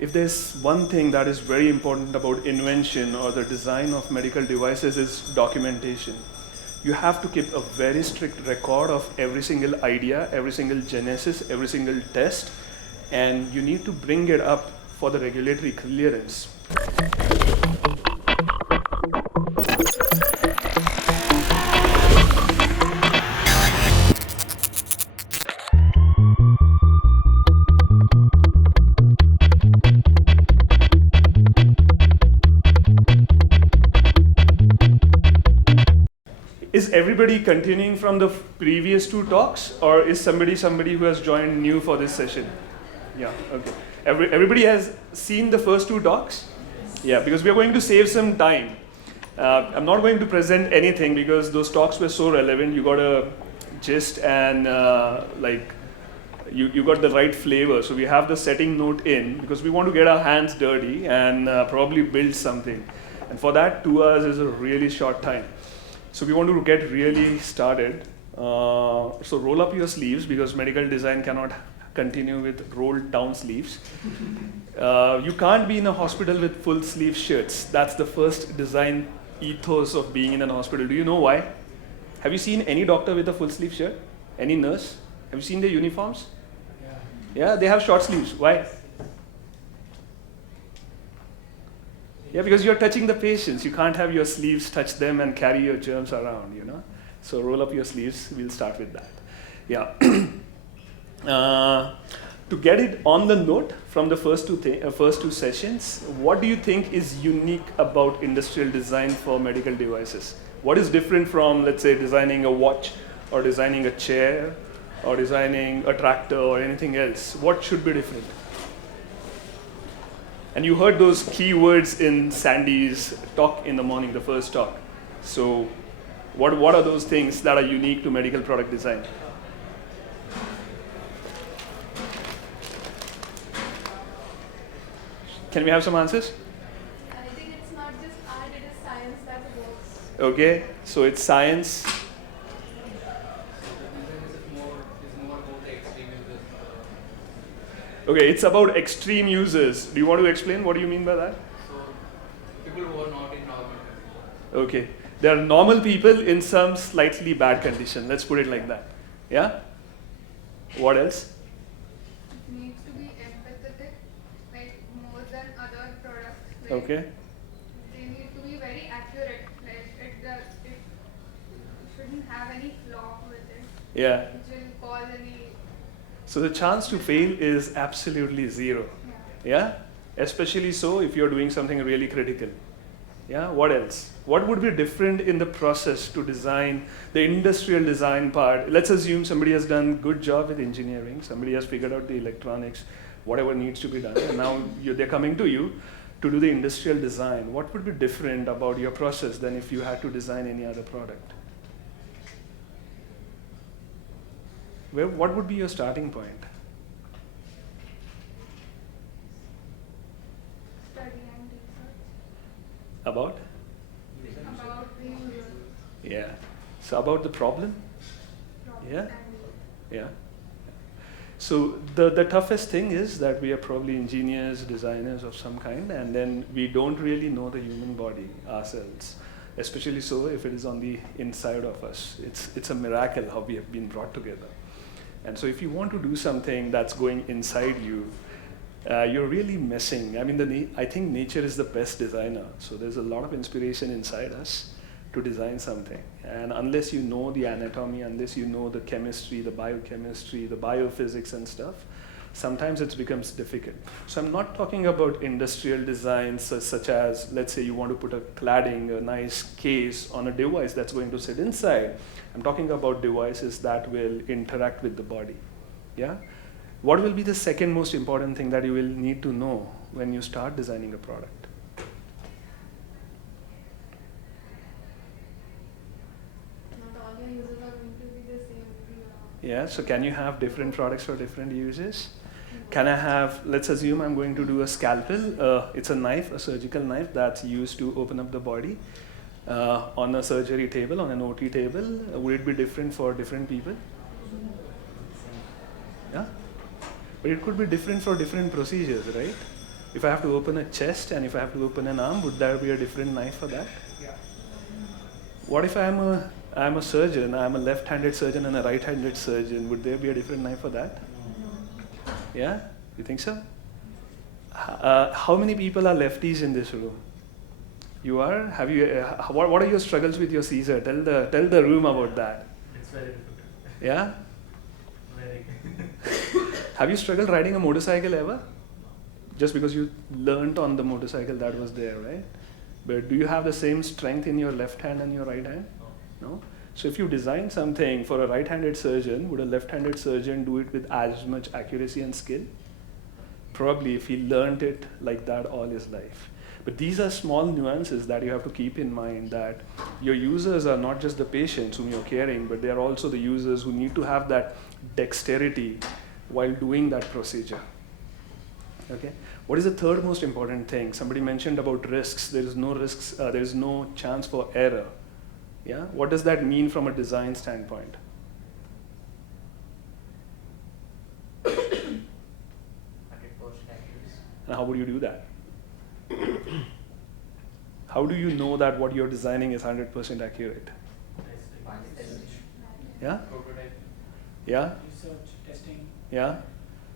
if there's one thing that is very important about invention or the design of medical devices is documentation. You have to keep a very strict record of every single idea, every single genesis, every single test, and you need to bring it up for the regulatory clearance. Is everybody continuing from the previous two talks, or is somebody who has joined new for this session? Yeah, okay. Everybody has seen the first two talks? Yeah, because we are going to save some time. I'm not going to present anything because those talks were so relevant. You got a gist and you got the right flavor. So we have the setting note in because we want to get our hands dirty and probably build something. And for that, 2 hours is a really short time. So we want to get really started. So roll up your sleeves because medical design cannot continue with rolled down sleeves. You can't be in a hospital with full sleeve shirts. That's the first design ethos of being in a hospital. Do you know why? Have you seen any doctor with a full sleeve shirt? Any nurse? Have you seen their uniforms? Yeah, they have short sleeves. Why? Yeah, because you're touching the patients. You can't have your sleeves touch them and carry your germs around, you know. So roll up your sleeves. We'll start with that. Yeah. To get it on the note from the first two sessions, what do you think is unique about industrial design for medical devices? What is different from, let's say, designing a watch or designing a chair or designing a tractor or anything else? What should be different? And you heard those key words in Sandy's talk in the morning, the first talk. So what are those things that are unique to medical product design? Can we have some answers? I think it's not just art, it is science that works. Okay, so it's science. Okay, it's about extreme users. Do you want to explain? What do you mean by that? So, people who are not in normal condition. Okay, there are normal people in some slightly bad condition. Let's put it like that. Yeah? What else? It needs to be empathetic, like more than other products. Like Okay. they need to be very accurate. Like it shouldn't have any flaw with it. Yeah. Which will cause any. So the chance to fail is absolutely zero. Yeah? Especially so if you're doing something really critical. Yeah? What else? What would be different in the process to design the industrial design part? Let's assume somebody has done good job with engineering, somebody has figured out the electronics, whatever needs to be done, and now they're coming to you to do the industrial design. What would be different about your process than if you had to design any other product? What would be your starting point? Study and research About? about the user. Yeah. So about the problem? Problem Yeah. and Yeah. So the toughest thing is that we are probably engineers, designers of some kind, and then we don't really know the human body ourselves. Especially so if it is on the inside of us. It's a miracle how we have been brought together. And so if you want to do something that's going inside you, you're really messing. I mean, I think nature is the best designer. So there's a lot of inspiration inside us to design something. And unless you know the anatomy, unless you know the chemistry, the biochemistry, the biophysics and stuff, sometimes it becomes difficult. So I'm not talking about industrial designs such as, let's say you want to put a cladding, a nice case on a device that's going to sit inside. I'm talking about devices that will interact with the body. Yeah? What will be the second most important thing that you will need to know when you start designing a product? not all your users are going to be the same. Yeah, so can you have different products for different uses? Can I have, let's assume I'm going to do a scalpel. It's a knife, a surgical knife that's used to open up the body on a surgery table, on an OT table. Would it be different for different people? Yeah? But it could be different for different procedures, right? If I have to open a chest and if I have to open an arm, would there be a different knife for that? Yeah. What if I'm a surgeon, I'm a left-handed surgeon and a right-handed surgeon, would there be a different knife for that? Yeah? You think so? How many people are lefties in this room? You are? Have you? What are your struggles with your Caesar? Tell the room about that. It's very difficult. Yeah? Very. Have you struggled riding a motorcycle ever? Just because you learnt on the motorcycle that was there, right? But do you have the same strength in your left hand and your right hand? No? So if you design something for a right-handed surgeon, would a left-handed surgeon do it with as much accuracy and skill? Probably, if he learned it like that all his life. But these are small nuances that you have to keep in mind, that your users are not just the patients whom you're caring, but they are also the users who need to have that dexterity while doing that procedure. Okay? What is the third most important thing? Somebody mentioned about risks. There is no risks. There is no chance for error. Yeah? What does that mean from a design standpoint? And how would you do that? How do you know that what you're designing is 100% accurate? Yeah? Prototype. Yeah? Research, testing. Yeah?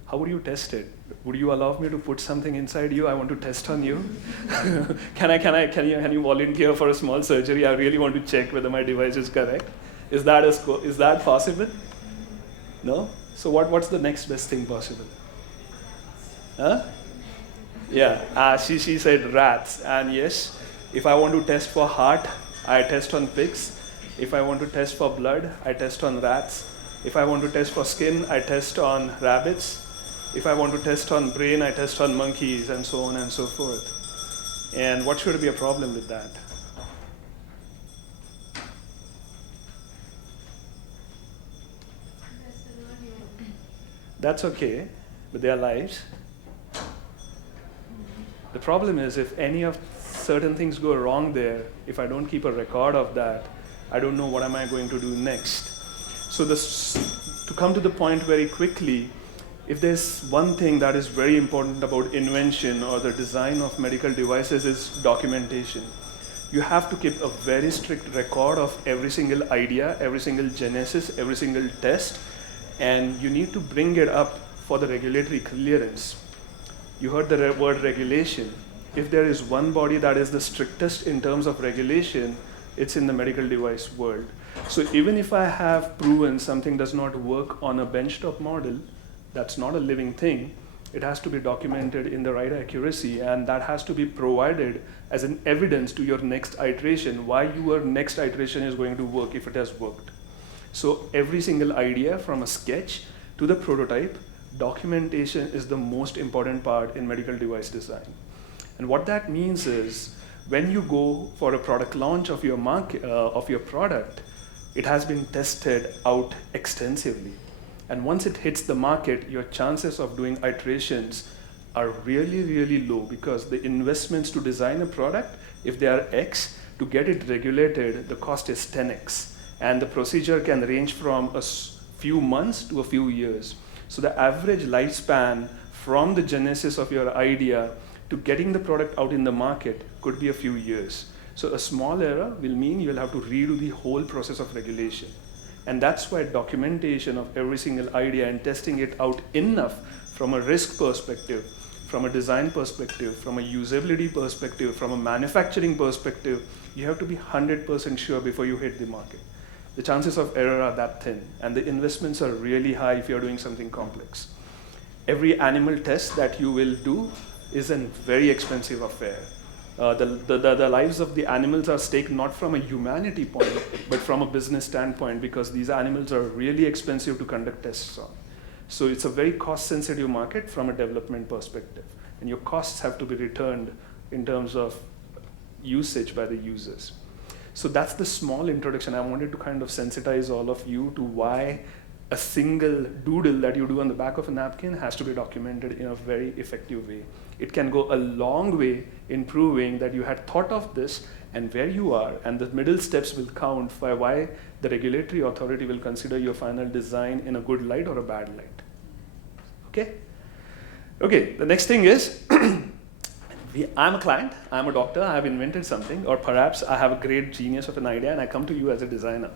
How would you test it? Would you allow me to put something inside you? I want to test on you. Can you volunteer for a small surgery? I really want to check whether my device is correct. Is that possible? No? So what's the next best thing possible? Huh? Yeah, she said rats. And yes, if I want to test for heart, I test on pigs. If I want to test for blood, I test on rats. If I want to test for skin, I test on rabbits. If I want to test on brain, I test on monkeys, and so on and so forth. And what should be a problem with that? That's okay, but they are lives. The problem is if any of certain things go wrong there, if I don't keep a record of that, I don't know what am I going to do next. So to come to the point very quickly, if there's one thing that is very important about invention or the design of medical devices is documentation. You have to keep a very strict record of every single idea, every single genesis, every single test, and you need to bring it up for the regulatory clearance. You heard the word regulation. If there is one body that is the strictest in terms of regulation, it's in the medical device world. So even if I have proven something does not work on a benchtop model, that's not a living thing, it has to be documented in the right accuracy, and that has to be provided as an evidence to your next iteration, why your next iteration is going to work if it has worked. So every single idea from a sketch to the prototype, documentation is the most important part in medical device design. And what that means is when you go for a product launch of your product, it has been tested out extensively. And once it hits the market, your chances of doing iterations are really, really low, because the investments to design a product, if they are X, to get it regulated, the cost is 10X. And the procedure can range from a few months to a few years. So the average lifespan from the genesis of your idea to getting the product out in the market could be a few years. So a small error will mean you'll have to redo the whole process of regulation. And that's why documentation of every single idea and testing it out enough from a risk perspective, from a design perspective, from a usability perspective, from a manufacturing perspective, you have to be 100% sure before you hit the market. The chances of error are that thin, and the investments are really high if you're doing something complex. Every animal test that you will do is a very expensive affair. The lives of the animals are staked not from a humanity point, but from a business standpoint, because these animals are really expensive to conduct tests on. So it's a very cost-sensitive market from a development perspective, and your costs have to be returned in terms of usage by the users. So that's the small introduction. I wanted to kind of sensitize all of you to why a single doodle that you do on the back of a napkin has to be documented in a very effective way. It can go a long way in proving that you had thought of this and where you are, and the middle steps will count for why the regulatory authority will consider your final design in a good light or a bad light. Okay? Okay, the next thing is, I'm a client, I'm a doctor, I have invented something, or perhaps I have a great genius of an idea and I come to you as a designer.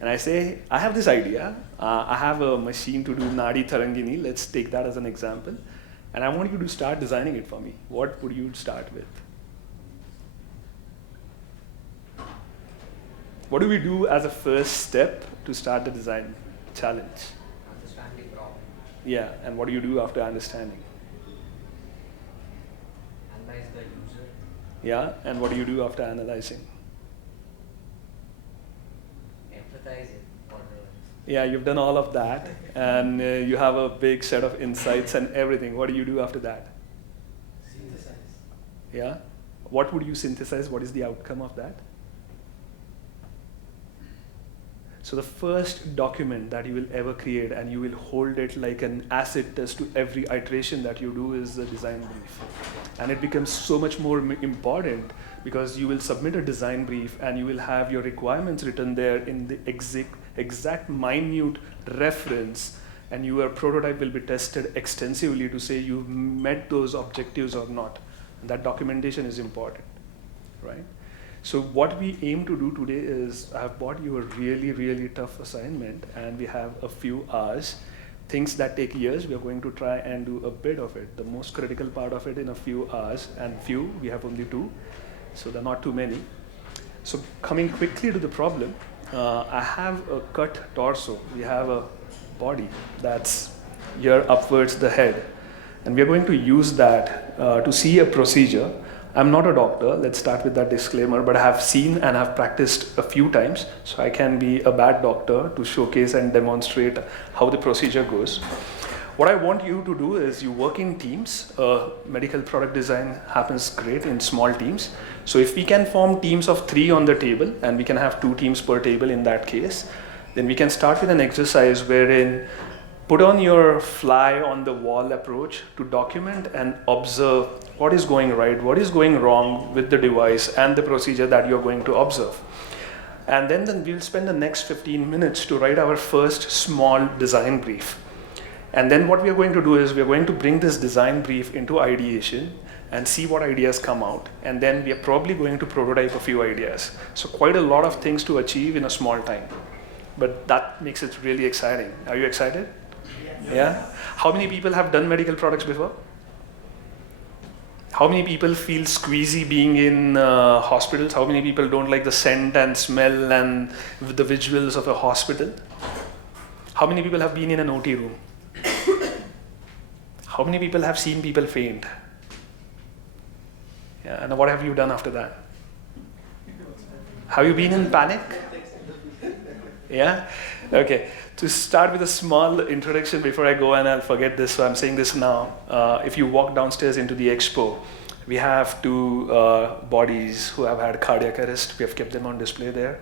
And I say, I have this idea, I have a machine to do Nadi Tarangini, let's take that as an example, and I want you to start designing it for me. What would you start with? What do we do as a first step to start the design challenge? Understanding problem. Yeah, and what do you do after understanding? Analyze the user. Yeah, and what do you do after analyzing? Empathize it for the Yeah, you've done all of that, and you have a big set of insights and everything. What do you do after that? Synthesize. Yeah? What would you synthesize? What is the outcome of that? So the first document that you will ever create, and you will hold it like an acid test to every iteration that you do, is the design brief. And it becomes so much more important because you will submit a design brief and you will have your requirements written there in the exact minute reference, and your prototype will be tested extensively to say you've met those objectives or not. And that documentation is important, right? So what we aim to do today is, I have bought you a really, really tough assignment, and we have a few hours. Things that take years, we are going to try and do a bit of it, the most critical part of it in a few hours, and we have only 2, so there are not too many. So coming quickly to the problem, I have a cut torso. We have a body that's here upwards the head, and we are going to use that to see a procedure. I'm not a doctor, let's start with that disclaimer, but I have seen and have practiced a few times, so I can be a bad doctor to showcase and demonstrate how the procedure goes. What I want you to do is, you work in teams. Medical product design happens great in small teams. So if we can form teams of 3 on the table, and we can have 2 teams per table in that case, then we can start with an exercise wherein put on your fly on the wall approach to document and observe what is going right, what is going wrong with the device and the procedure that you're going to observe. And then we'll spend the next 15 minutes to write our first small design brief. And then what we are going to do is, we are going to bring this design brief into ideation and see what ideas come out. And then we are probably going to prototype a few ideas. So quite a lot of things to achieve in a small time. But that makes it really exciting. Are you excited? Yeah? How many people have done medical products before? How many people feel squeezy being in hospitals? How many people don't like the scent and smell and the visuals of a hospital? How many people have been in an OT room? How many people have seen people faint? Yeah, and what have you done after that? Have you been in panic? Yeah? Okay. To start with a small introduction before I go, and I'll forget this, so I'm saying this now. If you walk downstairs into the expo, we have 2 bodies who have had cardiac arrest. We have kept them on display there.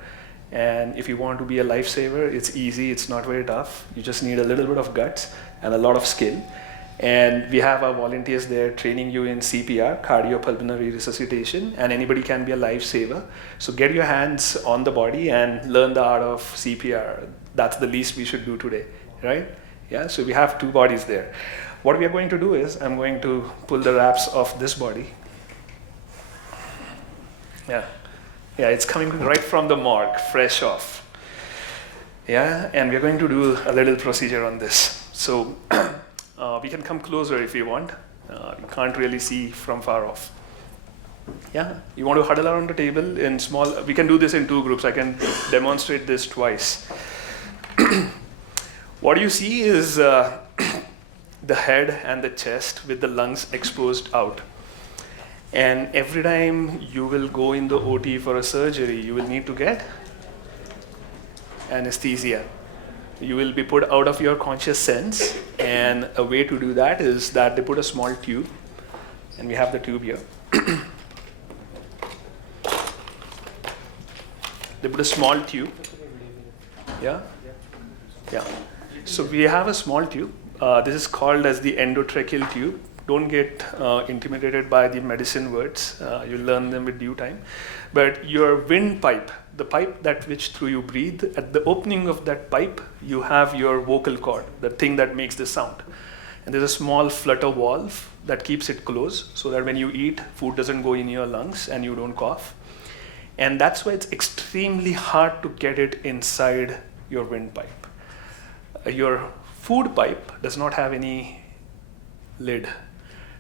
And if you want to be a lifesaver, it's easy, it's not very tough. You just need a little bit of guts and a lot of skill. And we have our volunteers there training you in CPR, cardiopulmonary resuscitation, and anybody can be a lifesaver. So get your hands on the body and learn the art of CPR. That's the least we should do today, right? Yeah, so we have 2 bodies there. What we are going to do is, I'm going to pull the wraps off this body. Yeah, it's coming right from the morgue, fresh off. Yeah, and we're going to do a little procedure on this. So we can come closer if you want. You can't really see from far off. Yeah, you want to huddle around the table in small, we can do this in 2 groups. I can demonstrate this twice. What you see is the head and the chest with the lungs exposed out. And every time you will go in the OT for a surgery, you will need to get anesthesia. You will be put out of your conscious sense, and a way to do that is that they put a small tube, and we have the tube here. They put a small tube. Yeah? Yeah. So we have a small tube. This is called as the endotracheal tube. Don't get intimidated by the medicine words. You'll learn them with due time. But your windpipe, the pipe that which through you breathe, at the opening of that pipe, you have your vocal cord, the thing that makes the sound. And there's a small flutter valve that keeps it closed so that when you eat, food doesn't go in your lungs and you don't cough. And that's why it's extremely hard to get it inside your windpipe. Your food pipe does not have any lid.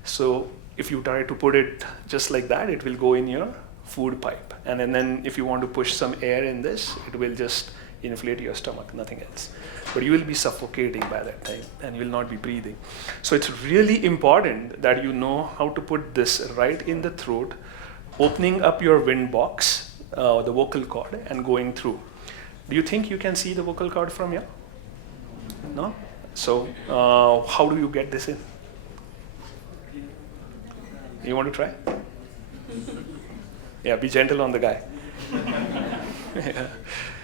So if you try to put it just like that, it will go in your food pipe. And then if you want to push some air in this, it will just inflate your stomach, nothing else. But you will be suffocating by that time and you will not be breathing. So it's really important that you know how to put this right in the throat, opening up your wind box, the vocal cord, and going through. Do you think you can see the vocal cord from here? No? So how do you get this in? You want to try? Yeah, be gentle on the guy. Yeah.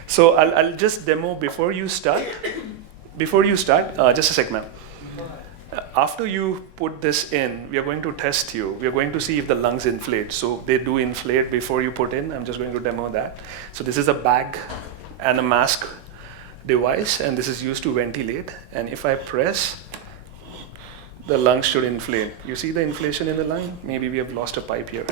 So I'll just demo before you start. Just a sec, ma'am. After you put this in, we are going to test you. We are going to see if the lungs inflate. So they do inflate before you put in. I'm just going to demo that. So this is a bag and a mask device, and this is used to ventilate. And if I press, the lungs should inflate. You see the inflation in the lung? Maybe we have lost a pipe here.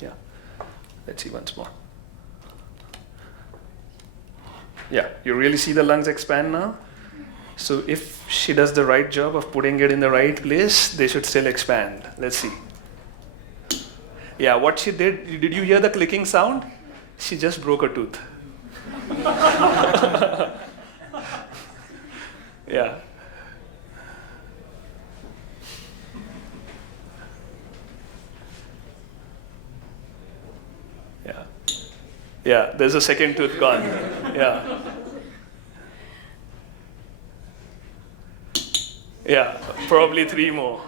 Yeah. Let's see once more. Yeah, you really see the lungs expand now? So if she does the right job of putting it in the right place, they should still expand. Let's see. Yeah, what she did you hear the clicking sound? She just broke a tooth. Yeah. Yeah. Yeah, there's a second tooth gone. Yeah. Yeah, probably 3 more.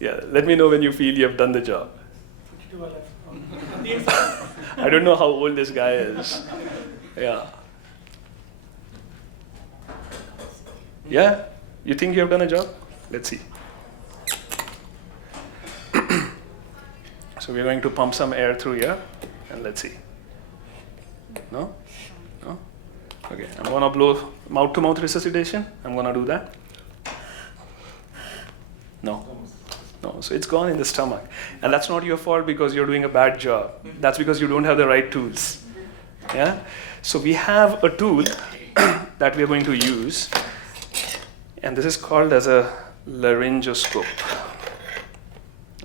Yeah, let me know when you feel you have done the job. I don't know how old this guy is. Yeah. Yeah? You think you have done a job? Let's see. So we're going to pump some air through here, and let's see. No? No? Okay, I'm gonna blow mouth-to-mouth resuscitation. I'm gonna do that. No. No, so it's gone in the stomach. And that's not your fault because you're doing a bad job. That's because you don't have the right tools. Yeah? So we have a tool that we're going to use, and this is called as a laryngoscope.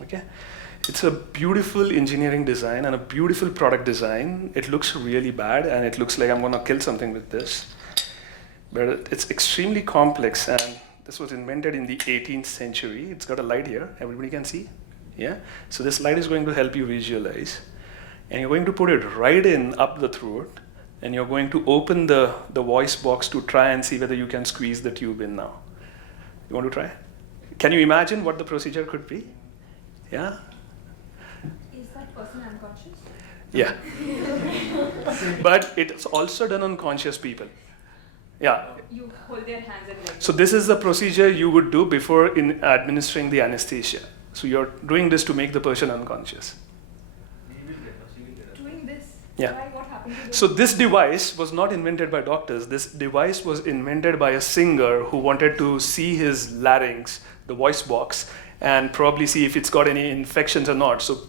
Okay? It's a beautiful engineering design and a beautiful product design. It looks really bad, and it looks like I'm gonna kill something with this. But it's extremely complex, and this was invented in the 18th century. It's got a light here. Everybody can see? Yeah? So this light is going to help you visualize. And you're going to put it right in up the throat, and you're going to open the voice box to try and see whether you can squeeze the tube in now. You want to try? Can you imagine what the procedure could be? Yeah? Is that person unconscious? Yeah. But it's also done on conscious people. Yeah. You hold their hands and legs. So this is the procedure you would do before administering the anesthesia. So you're doing this to make the person unconscious. Doing this? Yeah. Why? What happened to this? So this device was not invented by doctors. This device was invented by a singer who wanted to see his larynx, the voice box, and probably see if it's got any infections or not. So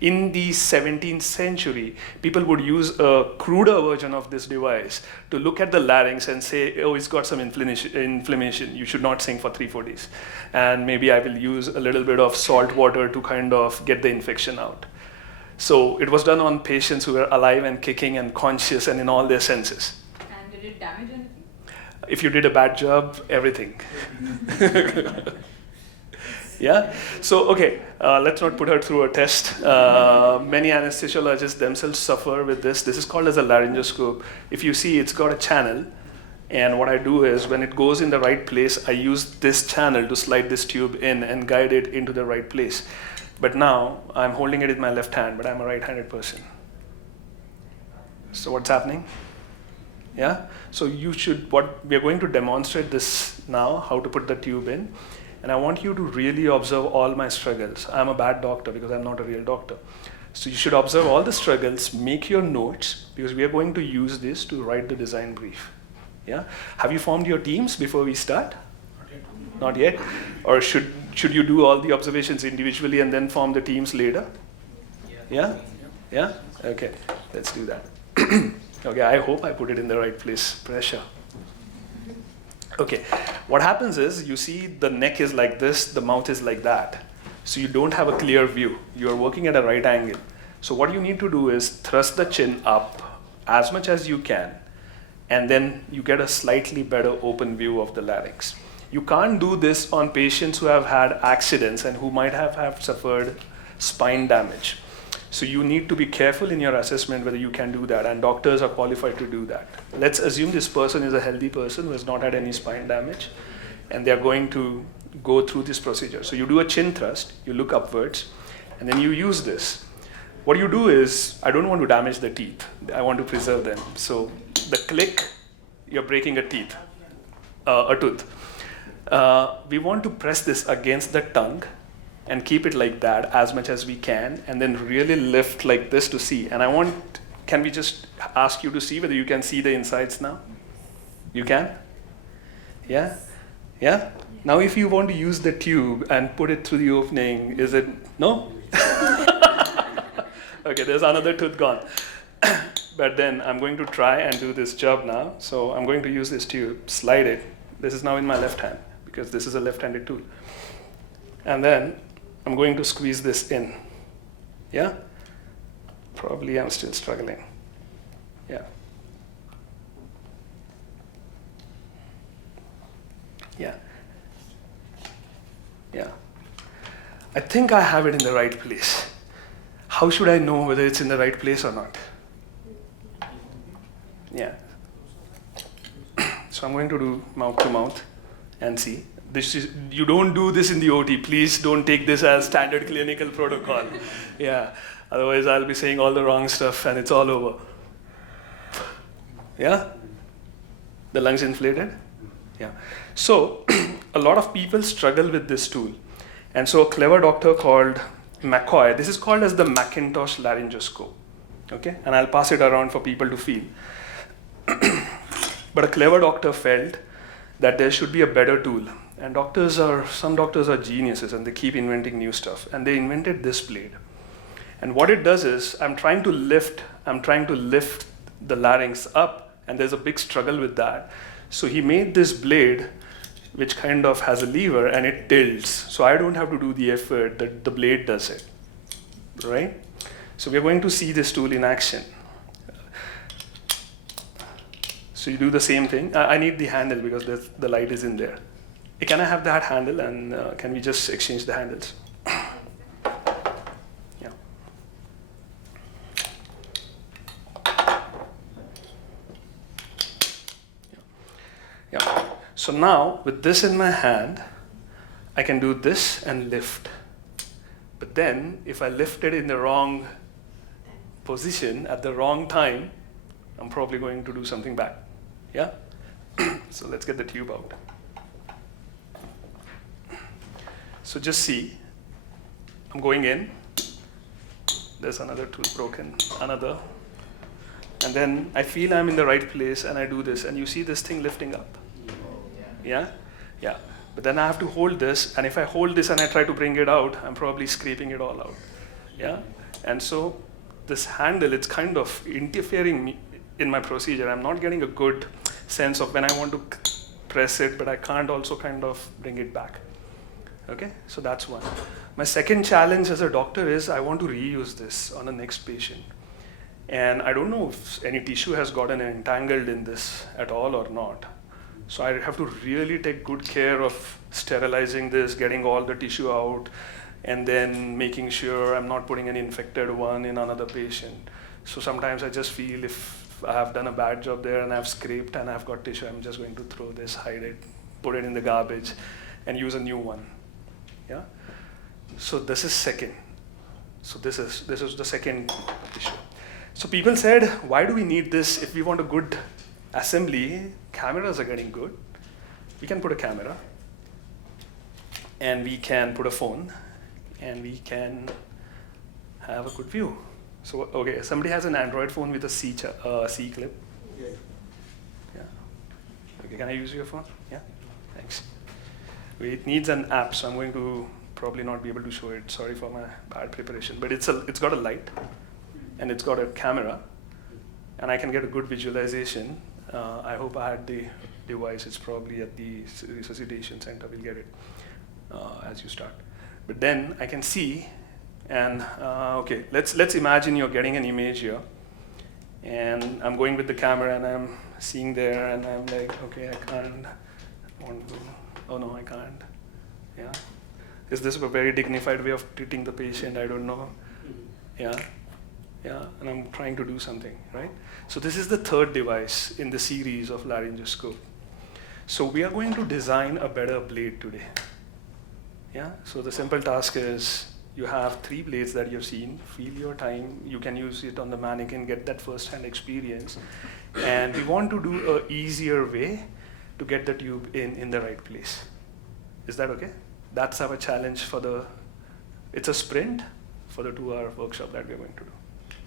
in the 17th century, people would use a cruder version of this device to look at the larynx and say, oh, it's got some inflammation. You should not sing for 3-4 days. And maybe I will use a little bit of salt water to kind of get the infection out. So it was done on patients who were alive and kicking and conscious and in all their senses. And did it damage anything? If you did a bad job, everything. Yeah? So, okay, let's not put her through a test. Many anesthesiologists themselves suffer with this. This is called as a laryngoscope. If you see, it's got a channel. And what I do is, when it goes in the right place, I use this channel to slide this tube in and guide it into the right place. But now, I'm holding it in my left hand, but I'm a right-handed person. So what's happening? Yeah? So we are going to demonstrate this now, how to put the tube in. And I want you to really observe all my struggles. I'm a bad doctor because I'm not a real doctor. So you should observe all the struggles, make your notes, because we are going to use this to write the design brief. Yeah? Have you formed your teams before we start? Not yet? Or should you do all the observations individually and then form the teams later? Yeah? Yeah? Okay, let's do that. Okay, I hope I put it in the right place. Pressure. Okay, what happens is, you see the neck is like this, the mouth is like that. So you don't have a clear view. You are working at a right angle. So what you need to do is thrust the chin up as much as you can, and then you get a slightly better open view of the larynx. You can't do this on patients who have had accidents and who might have suffered spine damage. So you need to be careful in your assessment whether you can do that, and doctors are qualified to do that. Let's assume this person is a healthy person who has not had any spine damage, and they're going to go through this procedure. So you do a chin thrust, you look upwards, and then you use this. What you do is, I don't want to damage the teeth. I want to preserve them. So the click, you're breaking a tooth. We want to press this against the tongue and keep it like that as much as we can, and then really lift like this to see. And can we just ask you to see whether you can see the insides now? You can? Yeah? Yeah? Now if you want to use the tube and put it through the opening, is it, no? Okay, there's another tooth gone. But then I'm going to try and do this job now. So I'm going to use this tube, slide it. This is now in my left hand, because this is a left-handed tool. And then I'm going to squeeze this in. Yeah? Probably I'm still struggling. Yeah. Yeah. Yeah. I think I have it in the right place. How should I know whether it's in the right place or not? Yeah. So I'm going to do mouth to mouth and see. You don't do this in the OT. Please don't take this as standard clinical protocol. Yeah. Otherwise I'll be saying all the wrong stuff and it's all over. Yeah? The lungs inflated? Yeah. So a lot of people struggle with this tool. And so a clever doctor called McCoy, this is called as the Macintosh Laryngoscope. Okay? And I'll pass it around for people to feel. But a clever doctor felt that there should be a better tool. And some doctors are geniuses and they keep inventing new stuff. And they invented this blade. And what it does is, I'm trying to lift the larynx up, and there's a big struggle with that. So he made this blade which kind of has a lever and it tilts. So I don't have to do the effort, the blade does it. Right? So we're going to see this tool in action. So you do the same thing. I need the handle because the light is in there. Can I have that handle, and can we just exchange the handles? Yeah. Yeah. So now, with this in my hand, I can do this and lift. But then, if I lift it in the wrong position at the wrong time, I'm probably going to do something bad. Yeah? So let's get the tube out. So just see, I'm going in. There's another tooth broken, another. And then I feel I'm in the right place and I do this, and you see this thing lifting up. Yeah? Yeah. But then I have to hold this, and if I hold this and I try to bring it out, I'm probably scraping it all out. Yeah? And so this handle, it's kind of interfering in my procedure. I'm not getting a good sense of when I want to press it, but I can't also kind of bring it back. Okay, so that's one. My second challenge as a doctor is I want to reuse this on the next patient. And I don't know if any tissue has gotten entangled in this at all or not. So I have to really take good care of sterilizing this, getting all the tissue out, and then making sure I'm not putting an infected one in another patient. So sometimes I just feel if I have done a bad job there and I've scraped and I've got tissue, I'm just going to throw this, hide it, put it in the garbage, and use a new one. Yeah? So this is second. So this is the second issue. So people said, why do we need this if we want a good assembly? Cameras are getting good. We can put a camera, and we can put a phone, and we can have a good view. So, okay, somebody has an Android phone with a C clip. Yeah. Yeah. Okay, can I use your phone? Yeah. Thanks. It needs an app, so I'm going to probably not be able to show it. Sorry for my bad preparation, but it's got a light, and it's got a camera, and I can get a good visualization. I hope I had the device. It's probably at the resuscitation center. We'll get it as you start. But then I can see, and okay, let's imagine you're getting an image here, and I'm going with the camera, and I'm seeing there, and I'm like, okay, I can't. Oh no, I can't. Yeah. Is this a very dignified way of treating the patient? I don't know. Yeah. Yeah, and I'm trying to do something, right? So this is the third device in the series of laryngoscope. So we are going to design a better blade today. Yeah, so the simple task is you have 3 blades that you've seen, feel your time, you can use it on the mannequin, get that first-hand experience, and we want to do an easier way to get the tube in the right place. Is that okay? That's our challenge it's a sprint for the 2-hour workshop that we're going to do.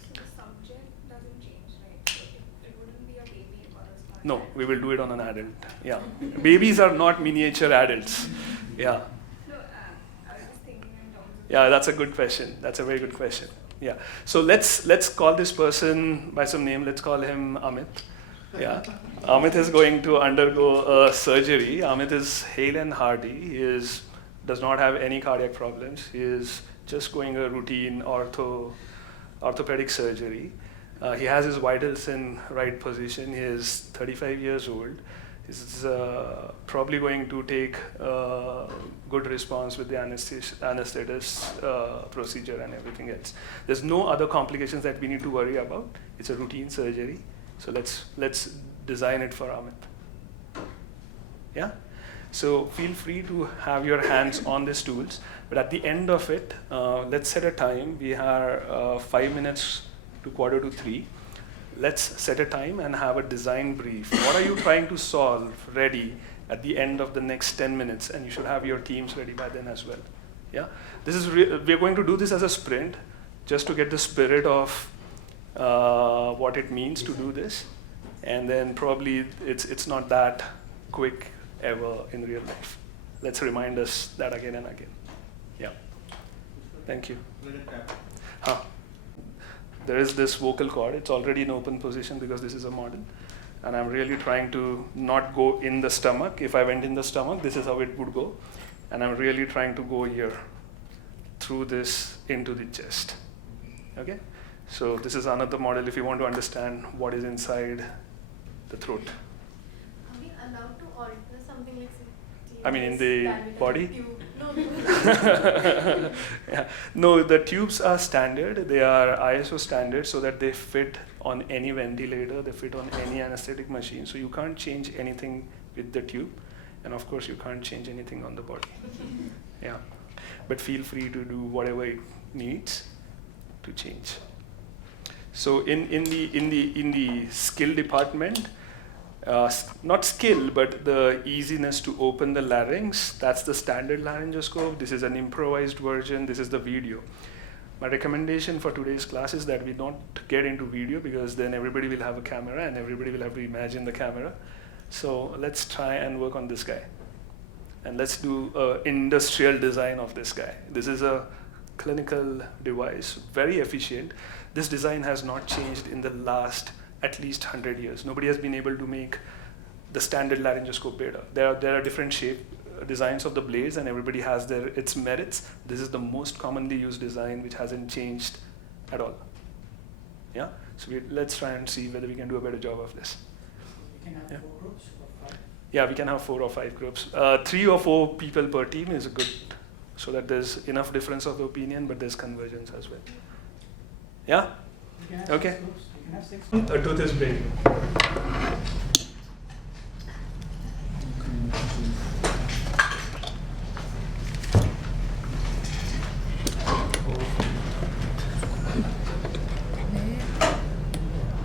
So the subject doesn't change, right? So it wouldn't be a baby or a small No, child. we will do it on an adult. Yeah. Babies are not miniature adults. Yeah. No, I was just thinking in terms of. Yeah, that's a good question. That's a very good question. Yeah. So let's call this person by some name. Let's call him Amit. Yeah. Amit is going to undergo a surgery. Amit is hale and hearty. He does not have any cardiac problems. He is just going a routine orthopedic surgery. He has his vitals in right position. He is 35 years old. He's probably going to take good response with the anesthetist procedure and everything else. There's no other complications that we need to worry about. It's a routine surgery. So let's design it for Amit. Yeah? So feel free to have your hands on these tools, but at the end of it, let's set a time. We have 5 minutes to 2:45. Let's set a time and have a design brief. What are you trying to solve ready at the end of the next 10 minutes? And you should have your teams ready by then as well. Yeah, we're going to do this as a sprint, just to get the spirit of what it means to do this, and then probably it's not that quick ever in real life. Let's remind us that again and again. Yeah. Thank you. There is this vocal cord. It's already in open position because this is a model. And I'm really trying to not go in the stomach. If I went in the stomach, this is how it would go. And I'm really trying to go here, through this, into the chest. Okay? So this is another model if you want to understand what is inside the throat. Are we allowed to alter something like I mean, in the body? Tube? No. Yeah. No, the tubes are standard. They are ISO standard so that they fit on any ventilator, they fit on any anesthetic machine. So you can't change anything with the tube. And of course, you can't change anything on the body. Yeah. But feel free to do whatever it needs to change. So in the skill department, not skill, but the easiness to open the larynx, that's the standard laryngoscope. This is an improvised version. This is the video. My recommendation for today's class is that we don't get into video because then everybody will have a camera and everybody will have to imagine the camera. So let's try and work on this guy. And let's do an industrial design of this guy. This is a clinical device, very efficient. This design has not changed in the last at least 100 years. Nobody has been able to make the standard laryngoscope better. There are different designs of the blades, and everybody has its merits. This is the most commonly used design, which hasn't changed at all. Yeah. So let's try and see whether we can do a better job of this. We can have 4 groups or 5? Yeah, we can have 4 or 5 groups. 3 or 4 people per team is good, so that there's enough difference of opinion, but there's convergence as well. Yeah? You can have Okay. 6 groups. You can have 6 groups. A tooth is big.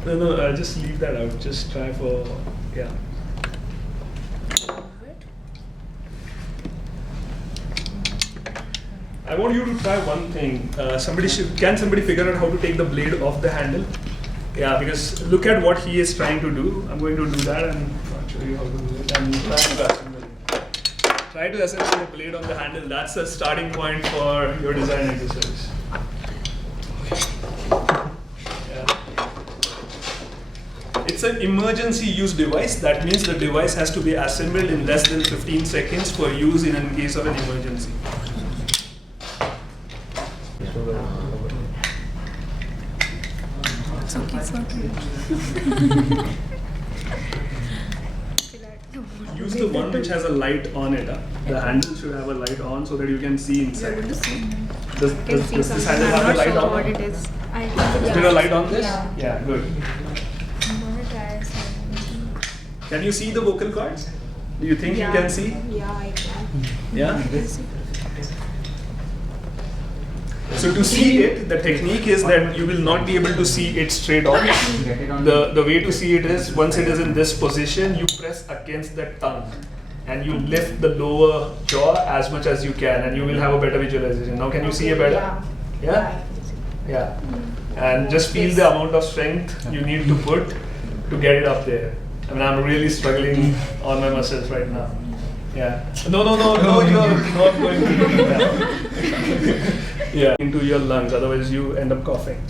No, just leave that out. Just try for, yeah. I want you to try one thing. Can somebody figure out how to take the blade off the handle? Yeah, because look at what he is trying to do. I'm going to do that and I'll show you how to do it. And try to assemble the blade on the handle. That's the starting point for your design exercise. Yeah. It's an emergency use device. That means the device has to be assembled in less than 15 seconds for use in case of an emergency. It's okay, it's okay. Use the one which has a light on it. The handle should have a light on so that you can see inside. Does this handle have a light on? What it is. Is there a light on this? Yeah, good. I'm gonna try something. Can you see the vocal cords? Do you think you can see? Yeah, I can. Yeah? So to see it, the technique is that you will not be able to see it straight on. The way to see it is, once it is in this position, you press against the tongue and you lift the lower jaw as much as you can and you will have a better visualization. Now can you see it better? Yeah? Yeah. And just feel the amount of strength you need to put to get it up there. I mean, I'm really struggling on my muscles right now. Yeah. No, you're not going to do that. Yeah, into your lungs, otherwise you end up coughing.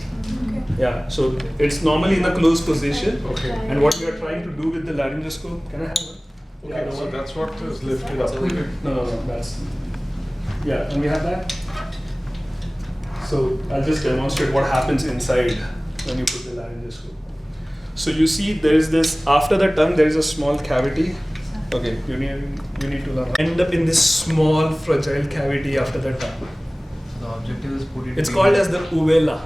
Yeah, so it's normally in a closed position. Okay. And what we are trying to do with the laryngoscope, can I have one? Okay, so that's what is lifted up. No, that's. Yeah, can we have that? So I'll just demonstrate what happens inside when you put the laryngoscope. So you see there is this, after the tongue there is a small cavity. Okay, you need to learn. End up in this small fragile cavity after the tongue. The objective is put it. It's called as the uvula.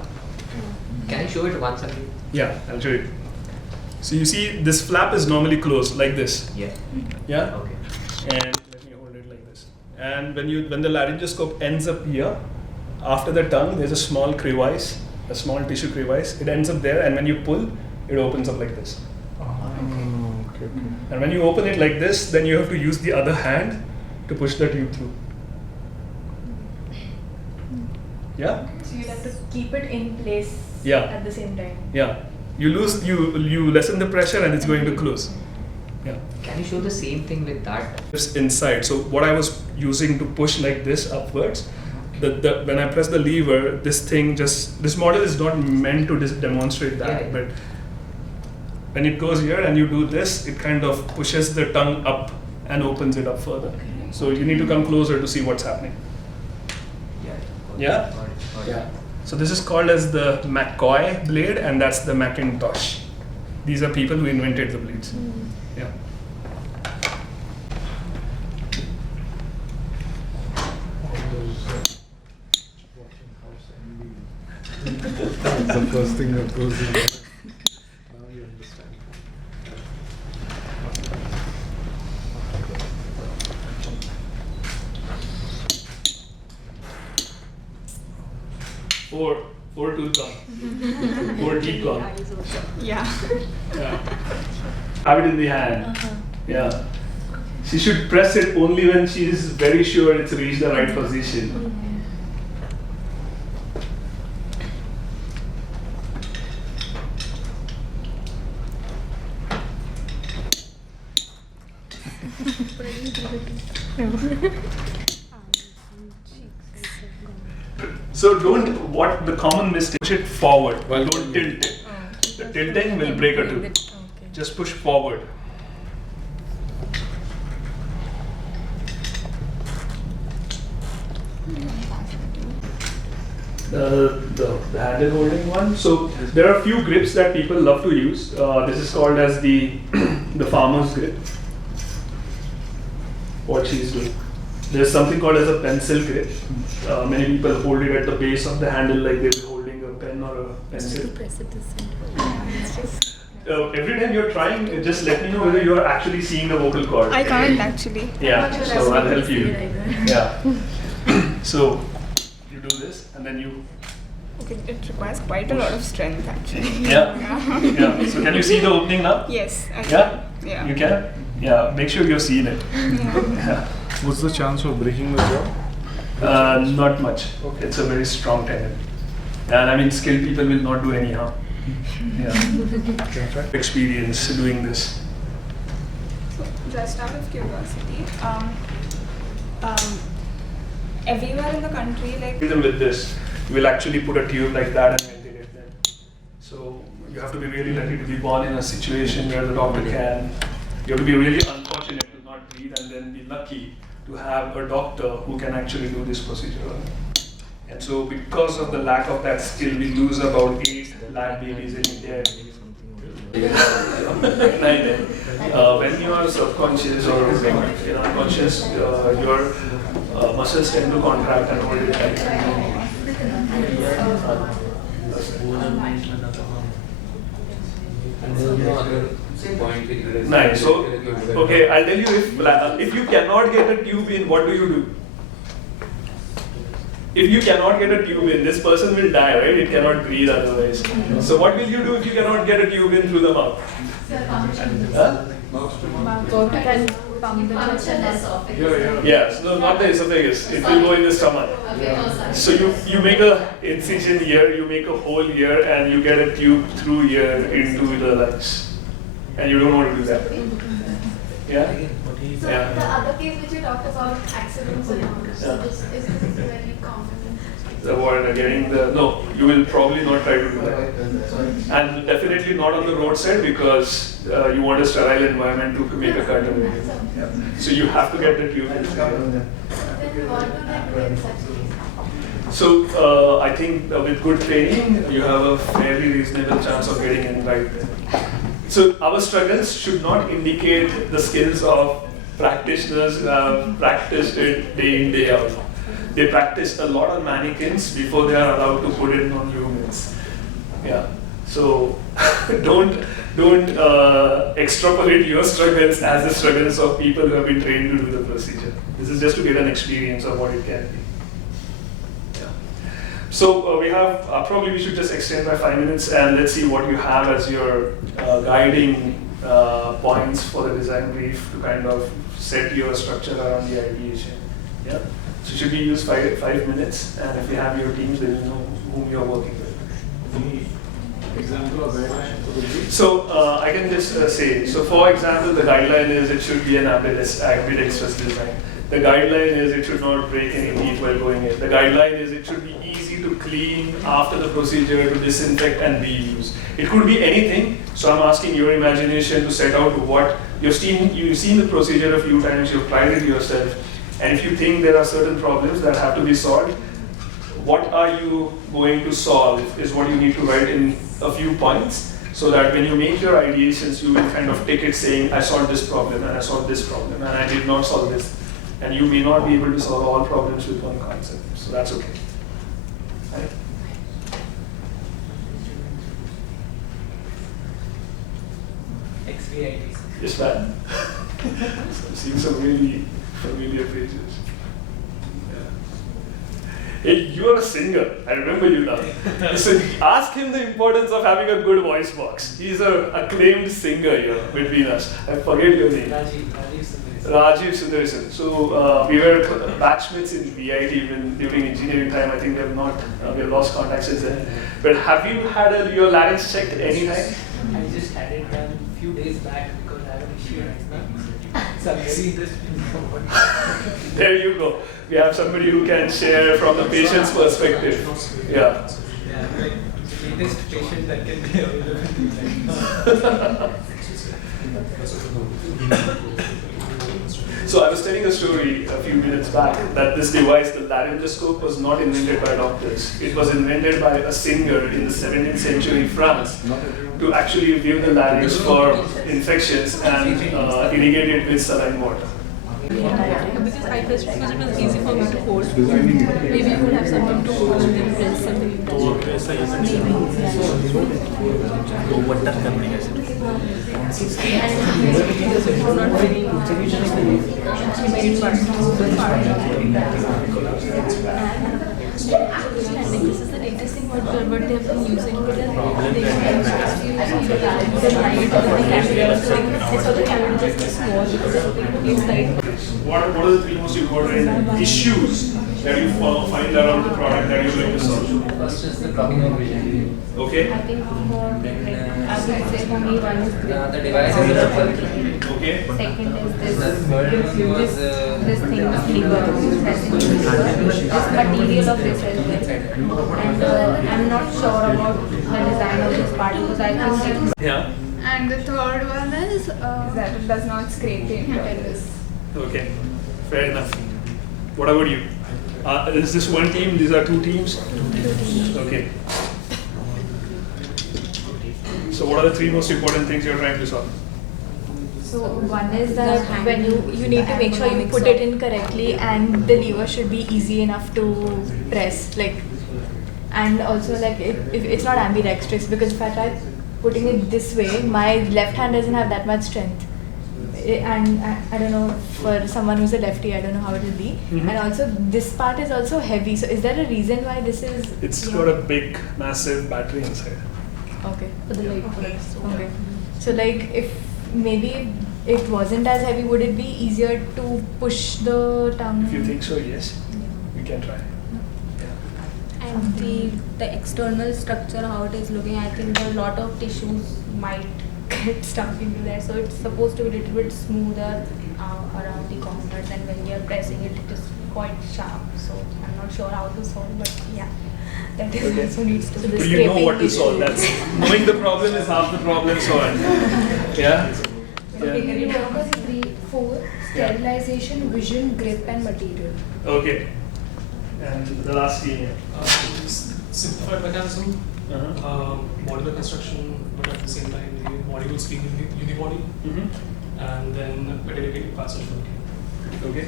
Can you show it once again? Yeah, I'll show you. So you see this flap is normally closed like this. Yeah. Yeah? Okay. And let me hold it like this. And when the laryngoscope ends up here, after the tongue there's a small crevice, a small tissue crevice. It ends up there and when you pull, it opens up like this. Okay. And when you open it like this, then you have to use the other hand to push the tube through. Yeah? So you have to keep it in place at the same time. Yeah. You lessen the pressure and it's going to close. Yeah. Can you show the same thing with that? It's inside. So what I was using to push like this upwards, when I press the lever, this model is not meant to demonstrate that, but when it goes here and you do this, it kind of pushes the tongue up and opens it up further. So you need to come closer to see what's happening. Yeah? Got it. Yeah. So this is called as the McCoy blade and that's the Macintosh. These are people who invented the blades. Yeah. That's the first thing that goes in. Now you understand. Four tooth long. 4 teeth long. Yeah. Yeah. Have it in the hand. Yeah. She should press it only when she is very sure it's reached the right position. So what the common mistake, push it forward, don't tilt it. The tilting will break a tooth. Just push forward. The handle holding one. So there are a few grips that people love to use. This is called as the farmer's grip. What she's doing. There's something called as a pencil grip. Many people hold it at the base of the handle like they were holding a pen or a pencil. Every time you're trying, just let me know whether you are actually seeing the vocal cord. I can't actually. Yeah, so I'll help you. Yeah. So you do this and then you. Okay, it requires quite a lot of strength actually. Yeah. Yeah. So can you see the opening now? Yes, I Yeah? can. Yeah. You can? Yeah. Make sure you're seeing it. Yeah. Yeah. What's the chance of breaking the jaw? Not much. Okay. It's a very strong tendon. And I mean, skilled people will not do any harm. Yeah. Experience doing this. So, just out of curiosity, everywhere in the country, like Them with this, we'll actually put a tube like that and ventilate them. So you have to be really lucky to be born in a situation where the doctor can. You have to be really unfortunate to not breathe, and then be lucky to have a doctor who can actually do this procedure. And so, because of the lack of that skill, we lose about 8 lab babies in India. When you are subconscious or unconscious, your muscles tend to contract and hold it tight. Nice. So, okay, I'll tell you, if you cannot get a tube in, what do you do? If you cannot get a tube in, this person will die, right? It cannot breathe otherwise. So what will you do if you cannot get a tube in through the mouth? Huh? Yes, no, not the esophagus. It will go in the stomach. So you make a incision here, you make a hole here, and you get a tube through here into the lungs. And you don't want to do that. Yeah? So the other case which you talked about, accidents and all, so this is very common. Avoid getting no, you will probably not try to do that. And definitely not on the roadside, because you want a sterile environment to make a cut away. Yeah. So you have to get the tube in. Then what do they do in such cases? So I think with good training, you have a fairly reasonable chance of getting in right there. So our struggles should not indicate the skills of practitioners who have practiced it day in, day out. They practice a lot on mannequins before they are allowed to put it on humans. Yeah. So don't extrapolate your struggles as the struggles of people who have been trained to do the procedure. This is just to get an experience of what it can be. Yeah. So we have probably we should just extend by 5 minutes, and let's see what you have as your guiding points for the design brief to kind of set your structure around the ideation. Yeah. So should we use 5 minutes, and if you have your teams, then you know whom you're working with. Example of guideline for the brief? So I can just say, so for example, the guideline is it should be an ambidextrous design. The guideline is it should not break any teeth while going in. The guideline is it should be easy to clean after the procedure, to disinfect and reuse. It could be anything. So I'm asking your imagination to set out what you've seen the procedure a few times, you've tried it yourself. And if you think there are certain problems that have to be solved, what are you going to solve is what you need to write in a few points, so that when you make your ideations, you will kind of take it saying, I solved this problem, and I solved this problem, and I did not solve this. And you may not be able to solve all problems with one concept, so that's okay. Right? XVITs. Yes, man. I'm seeing some really familiar pages. Hey, you are a singer. I remember you now. So ask him the importance of having a good voice box. He's an acclaimed singer here between us. I forget your name. Rajiv Sundaresan. So we were batchmates in VIT even during engineering time. I think we have lost contact since then. But have you had your larynx checked any time? I just had it done a few days back because I have an issue right now. So I'm very interested in what. There you go. We have somebody who can share from the patient's perspective. Yeah. Yeah, like the latest patient that can be available right now. So I was telling a story a few minutes back that this device, the laryngoscope, was not invented by doctors. It was invented by a singer in the 17th century France to actually view the larynx for infections and irrigate it with saline water. Because I felt because it was easy for me to hold. Maybe you would have something to hold and press something. This is the latest guessing what they have been using because they use the light with the camera. So I saw the camera just too small because it's like. What are the three most important issues that you find around the product that you're going to solve? First is the blocking of vision. Okay. I think for I would say for me one is The device is a Okay. second is The this third was this thing liver this material of this as well. And I'm not sure about the design of this part because I think Yeah. and the third one is That it does not scrape the interface. Okay. Fair enough. What about you? Is this one team? These are two teams? Okay. So what are the three most important things you're trying to solve? So one is that when you need to make sure you put it in correctly and the lever should be easy enough to press, like, and also like if it's not ambidextrous, because if I try putting it this way, my left hand doesn't have that much strength. And I don't know, for someone who's a lefty, I don't know how it will be. Mhm. And also this part is also heavy. So is there a reason why this is? It's got a big, massive battery inside. Okay. For the light. Okay. So like if maybe it wasn't as heavy, would it be easier to push the tongue? If you think so, yes. We can try. And the external structure, how it is looking, I think a lot of tissues might get stuck into there. So it's supposed to be a little bit smoother around the corners, and when you are pressing it, it is quite sharp. So I'm not sure how to solve, but yeah, that is Okay. also needs to be. But you know what to solve. That's knowing the problem is half the problem solved. Yeah. Okay, we work on 3, 4, sterilization, vision, grip and material. Okay. And the last team. Simplified mechanism, Uh-huh. modular construction, but at the same time the modules being unibody, and then a dedicated passage for the key. Okay.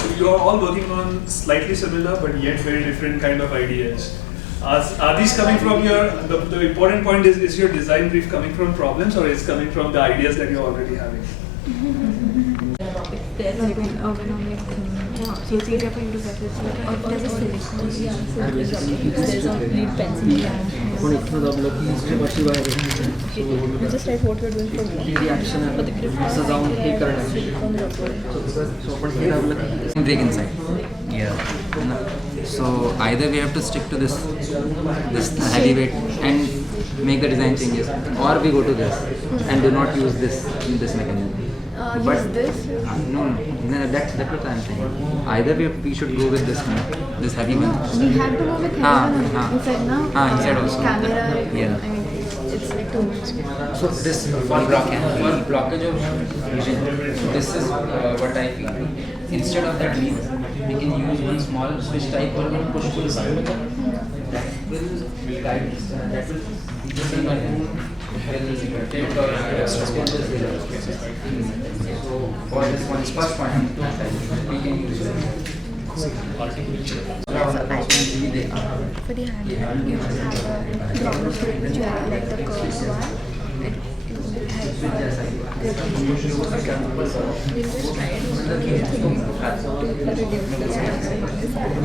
So you are all working on slightly similar but yet very different kind of ideas. Are these coming from your, the important point is your design brief coming from problems or is coming from the ideas that you're already having? There's like an ergonomic thing. Yeah, so it's easier for you to get it. There's a silicone. Yeah, so there's a lead pencil. You just write what you're doing for one. For the grip. Break inside. Yeah. So either we have to stick to this heavy weight and make the design changes, or we go to this and do not use this mechanism. But Use this? no, that's what I'm saying. Either we should go with this one, this heavy one. We have to go with heavy one inside now. Inside also. Camera. Yeah. I mean, it's like too much. So this for blockage of vision, this is what I feel. Instead of that lead, we can use one small switch type or one push pull button. That will guide this. That will take for this one first point, we can use it. For the hand, you should have a ground which you have like the curved one. It helps for grip. We'll just try it to reduce the stress. It is having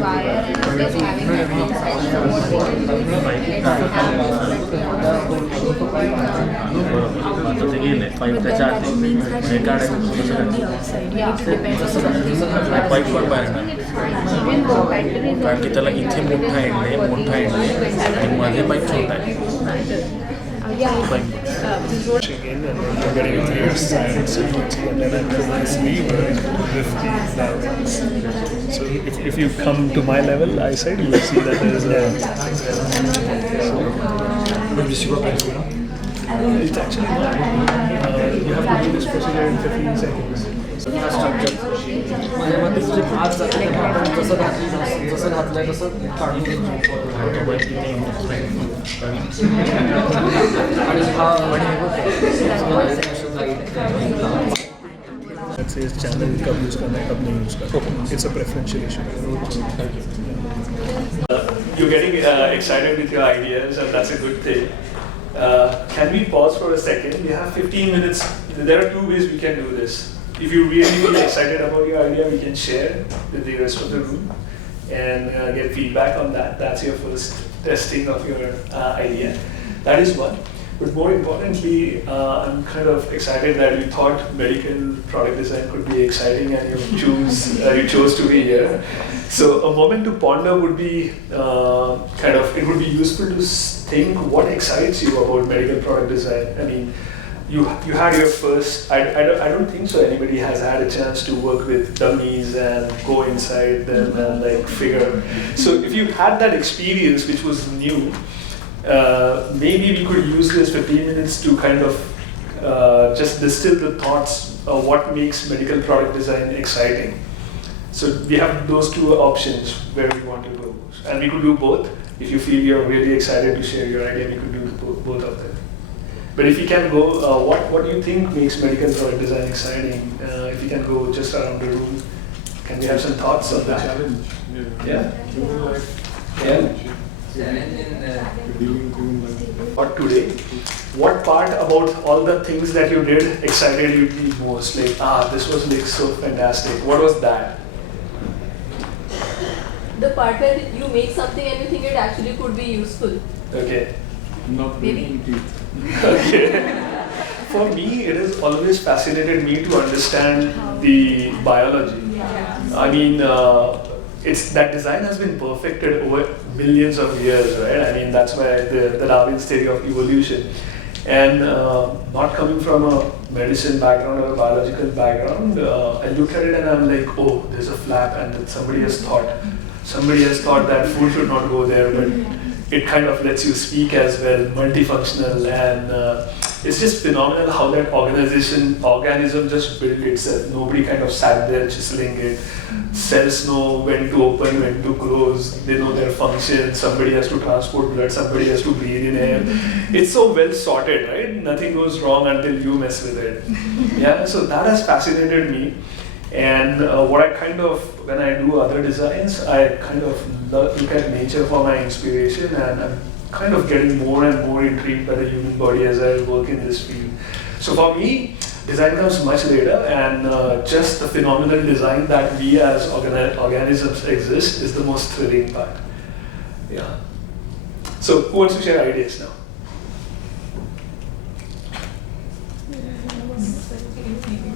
wire and it is having every inside. So what we can do is let's have this means that it is something on the outside. You need to depend on something. Pipe पण बाहेर ना कारण की त्याला इथे मोठा and आहे आणि मध्ये पाईप छोटा आहे Again, and then you're getting on your side sequence, and then I put this lever with the So if you come to my level eyesight, you will see that there is a. It's actually not. You have to do this procedure in 15 seconds. माझ्या मते तुझे हात जाते आपण जसं घातलंय तसं काढून That says channel कब use करना है कब नहीं use करना है. It's a preferential issue. You're getting excited with your ideas, and that's a good thing. Can we pause for a second? We have 15 minutes. There are two ways we can do this. if you really feel excited about your idea, we can share with the rest of the room and get feedback on that. That's your first testing of your idea. That is one. But more importantly, I'm kind of excited that you thought medical product design could be exciting, and you chose to be here. So a moment to ponder would be it would be useful to think what excites you about medical product design. I mean, you had your first. I don't think so. Anybody has had a chance to work with dummies and go inside them and like figure. So if you had that experience, which was new. Maybe we could use this 15 minutes to kind of just distill the thoughts of what makes medical product design exciting. So we have those two options where we want to go. And we could do both. If you feel you're really excited to share your idea, we could do both of them. But if you can go, what do you think makes medical product design exciting? If you can go just around the room, can we have some thoughts on that? Challenge. Yeah? Yeah. Or today, what part about all the things that you did excited you the most? Like, this was like so fantastic. What was that? The part where you make something and you think it actually could be useful. Okay. Not making teeth. Okay. For me, it has always fascinated me to understand the biology. I mean, that design has been perfected over millions of years, right? I mean, that's why the Darwin's theory of evolution. And not coming from a medicine background or a biological background, I look at it and I'm like, oh, there's a flap, and somebody has thought that food should not go there, but it kind of lets you speak as well, multifunctional, and it's just phenomenal how that organism just built itself. Nobody kind of sat there chiseling it. Cells know when to open, when to close. They know their function. Somebody has to transport blood. Somebody has to breathe in air. It's so well sorted, right? Nothing goes wrong until you mess with it. Yeah. So that has fascinated me. And what I kind of, when I do other designs, I kind of look at nature for my inspiration, and I'm kind of getting more and more intrigued by the human body as I work in this field. So for me, design comes much later, and just the phenomenal design that we as organisms exist is the most thrilling part. Yeah. So who wants to share ideas now?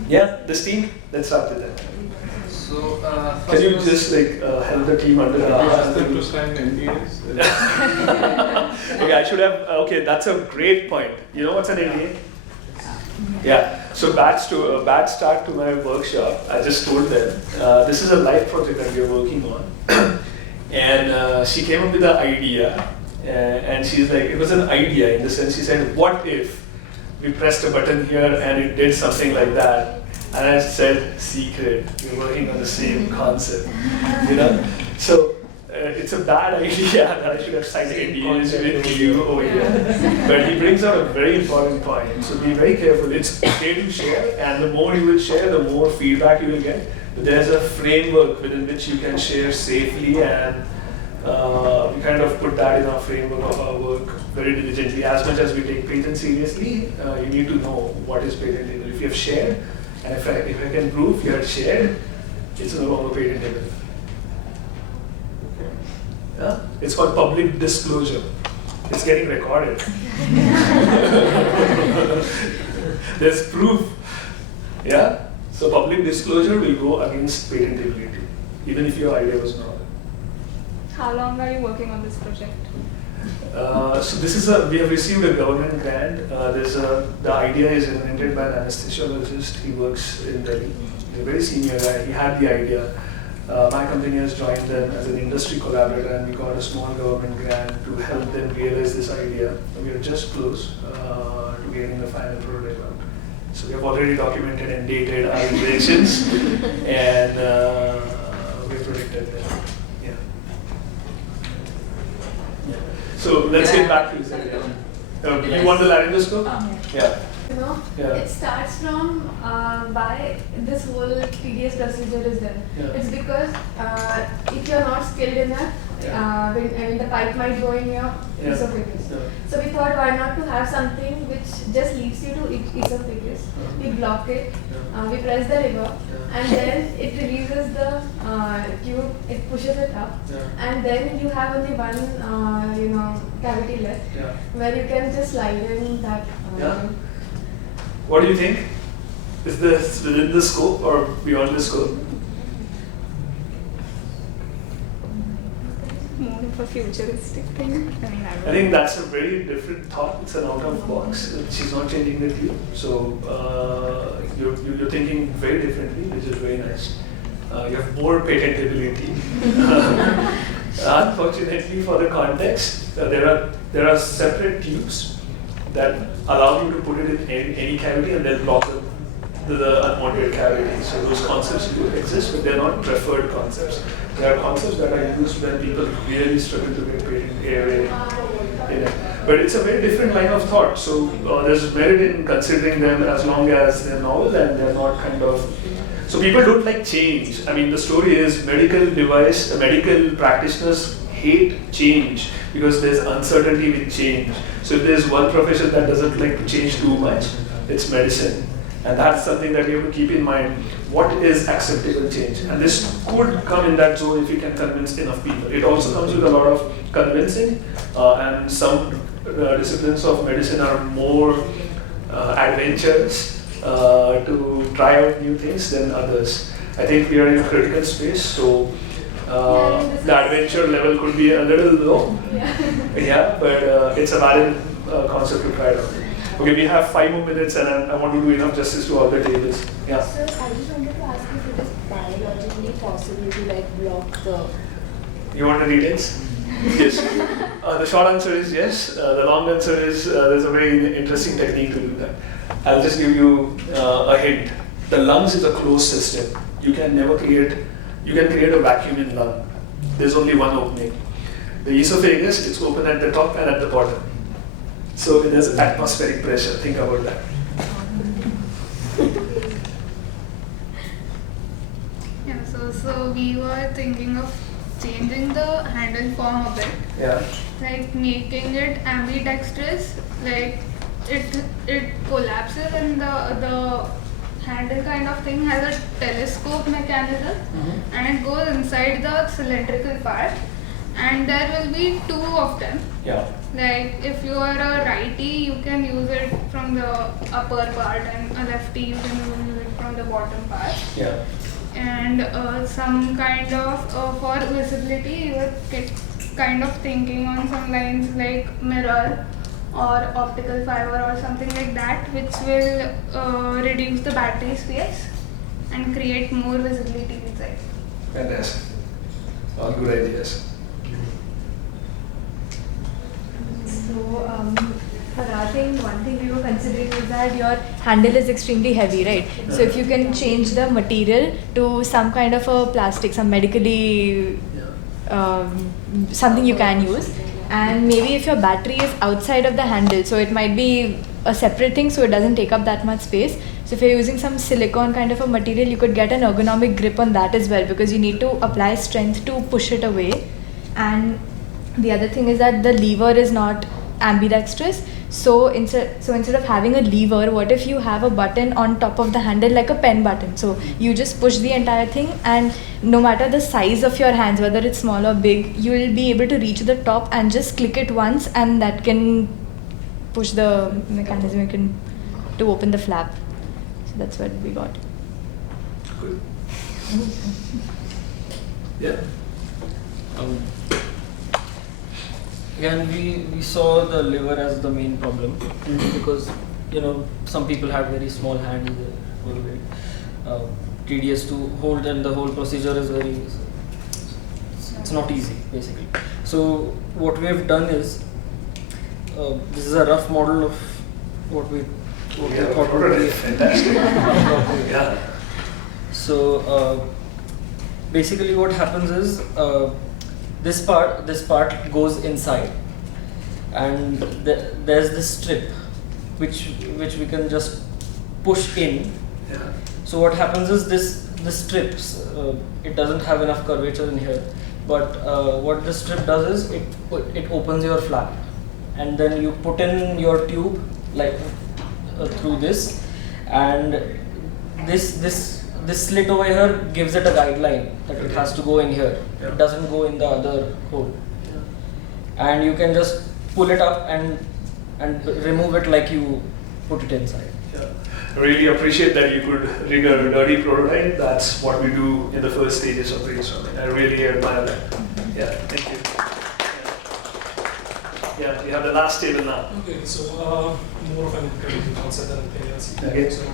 Yeah, this team. Let's start with that. So, can you just help the team under the Ask them to sign NDAs. Okay, I should have. Okay, that's a great point. You know what's an NDA? Yeah. So bad start to my workshop. I just told them this is a live project that we are working on, and she came up with the idea, and she's like, it was an idea in the sense she said, what if we pressed a button here and it did something like that? And I said, secret, we're working on the same concept, you know? So it's a bad idea that I should have signed NDAs with you over here. But he brings out a very important point. So be very careful. It's okay to share, and the more you will share, the more feedback you will get. But there's a framework within which you can share safely, and we kind of put that in our framework of our work very diligently. As much as we take patent seriously, you need to know what is patentable. If you have shared, and if I can prove you had shared, it's no longer patentable. Yeah? It's called public disclosure. It's getting recorded. There's proof. Yeah? So public disclosure will go against patentability, even if your idea was not. How long are you working on this project? So this is we have received a government grant. The idea is invented by an anesthesiologist. He works in Delhi. He's a very senior guy. He had the idea. My company has joined them as an industry collaborator, and we got a small government grant to help them realize this idea. We are just close to getting the final prototype out. So we have already documented and dated our inventions, and we're protected them. So let's get back to this. You want the laryngoscope? Yeah. You know, Yeah. it starts from why this whole tedious procedure is there. Yeah. It's because if you're not skilled enough, when the pipe might go in your esophagus. Yeah. So we thought why not to have something which just leads you to esophagus. We block it, we press the lever, and then it releases the tube, it pushes it up, and then you have only one cavity left where you can just slide in that. What do you think? Is this within the scope or beyond the scope? More of a futuristic thing. I think that's a very different thought. It's an out of box. She's not changing the tube. So you're thinking very differently, which is very nice. You have more patentability. Unfortunately, for the context, there are separate tubes that allow you to put it in any cavity and then block the unwanted cavity. So those concepts do exist, but they're not preferred concepts. There are concepts that are used when people really struggle to get patent airway in it. But it's a very different line of thought. So there's merit in considering them as long as they're novel and they're not kind of. So people don't like change. I mean, the story is medical practitioners hate change because there's uncertainty with change. So if there's one profession that doesn't like to change too much, it's medicine. And that's something that we have to keep in mind. What is acceptable change? And this could come in that zone if you can convince enough people. It also comes with a lot of convincing, and some disciplines of medicine are more adventurous to try out new things than others. I think we are in a critical space, so the adventure level could be a little low. But it's a valid concept to try it out. Okay, we have 5 more minutes and I want to do enough justice to all the tables. Yeah. So I just wanted to ask if it is biologically possible to block the... You want the details? Yes. The short answer is yes. The long answer is there's a very interesting technique to do that. I'll just give you a hint. The lungs is a closed system. You can create a vacuum in lung. There's only one opening. The esophagus, it's open at the top and at the bottom. So there's atmospheric pressure. Think about that. Yeah, so we were thinking of changing the handle form a bit. Yeah. Like making it ambidextrous, like it collapses and the handle kind of thing has a telescope mechanism and it goes inside the cylindrical part and there will be 2 of them. Yeah. Like if you are a righty, you can use it from the upper part, and a lefty, you can use it from the bottom part. Yeah. And some kind of for visibility, you were kind of thinking on some lines like mirror or optical fiber or something like that, which will reduce the battery space and create more visibility inside. Fantastic. All good ideas. So, for our thing, one thing we were considering is that your handle is extremely heavy, right? So if you can change the material to some kind of a plastic, some medically something you can use, and maybe if your battery is outside of the handle, so it might be a separate thing, so it doesn't take up that much space. So if you're using some silicone kind of a material, you could get an ergonomic grip on that as well, because you need to apply strength to push it away. And the other thing is that the lever is not ambidextrous. So instead of having a lever, what if you have a button on top of the handle like a pen button? So you just push the entire thing, and no matter the size of your hands, whether it's small or big, you will be able to reach the top and just click it once, and that can push the mechanism to open the flap. So that's what we got. Good. Yeah. Again, we saw the liver as the main problem because some people had very small hands, they were very tedious to hold, and the whole procedure is it's not easy basically. So what we have done is this is a rough model of what we thought would be fantastic. Yeah. So basically what happens is this part goes inside, and there's this strip which we can just push in. Yeah. So what happens is this strips, it doesn't have enough curvature in here, but what the strip does is it opens your flap. and then you put in your tube like through this, and this slit over here gives it a guideline that it has to go in here. It doesn't go in the other hole. And you can just pull it up and remove it like you put it inside. Yeah. Really appreciate that you could rig a dirty prototype. That's what we do in the first stages of brainstorming. I really admire that. Yeah, thank you. Yeah, we have the last table now. Okay, so more of an encouraging concept than anything else. Okay. So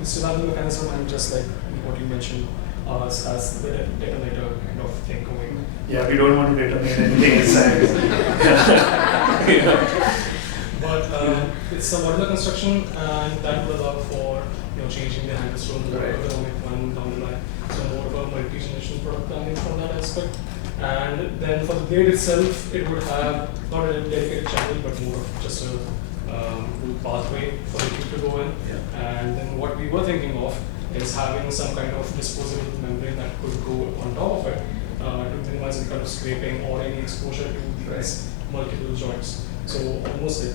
the survival mechanism, and just like what you mentioned, as the detonator kind of thing going. Yeah, we don't want to detonate anything inside. Yeah. But it's a modular construction, and that will allow for changing the handle stone to the ergonomic one down the line. So more of a multi-generation product coming from that aspect. And then for the blade itself, it would have not a dedicated channel, but more of just a pathway for the tube to go in. Yeah. And then what we were thinking of is having some kind of disposable membrane that could go on top of it to minimize any kind of scraping or any exposure to these multiple joints. So almost like